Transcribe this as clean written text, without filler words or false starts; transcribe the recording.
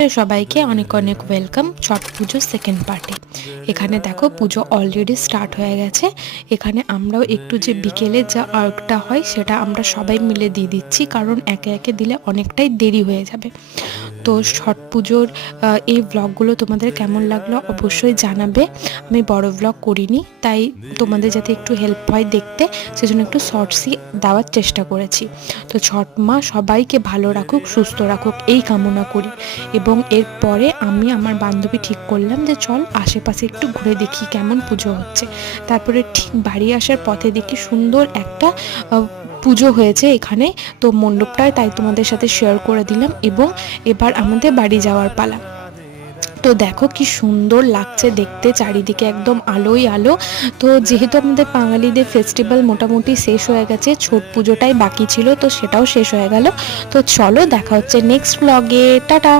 সবাইকে অনেক অনেক ওয়েলকাম ছট পুজো সেকেন্ড পার্টে। এখানে দেখো পুজো অলরেডি স্টার্ট হয়ে গেছে। এখানে আমরাও একটু যে বিকেলে যা আর্গটা হয় সেটা আমরা সবাই মিলে দিয়ে দিচ্ছি, কারণ একে একে দিলে অনেকটাই দেরি হয়ে যাবে। তো ছট পুজোর এই ব্লগগুলো তোমাদের কেমন লাগলো অবশ্যই জানাবে। আমি বড় ব্লগ করিনি, তাই তোমাদের যাতে একটু হেল্প হয় দেখতে, সেজন্য একটু শর্টসই দেওয়ার চেষ্টা করেছি। তো ছট মা সবাইকে ভালো রাখুক, সুস্থ রাখুক এই কামনা করি। এবং এরপরে আমি আমার বান্ধবী ঠিক করলাম যে চল আশেপাশে একটু ঘুরে দেখি কেমন পুজো হচ্ছে। তারপরে ঠিক বাড়ি আসার পথে দেখি সুন্দর একটা পুজো হয়েছে এখানে, তো মণ্ডপটায় তাই তোমাদের সাথে শেয়ার করে দিলাম। এবং এবার আমাদের বাড়ি যাওয়ার পালা। তো দেখো কি সুন্দর লাগছে দেখতে, চারিদিকে একদম আলোই আলো। তো যেহেতু আমাদের বাঙালিদের ফেস্টিভ্যাল মোটামুটি শেষ হয়ে গেছে, ছট পুজোটাই বাকি ছিল, তো সেটাও শেষ হয়ে গেল। তো চলো দেখা হচ্ছে নেক্সট ব্লগে, টাটা।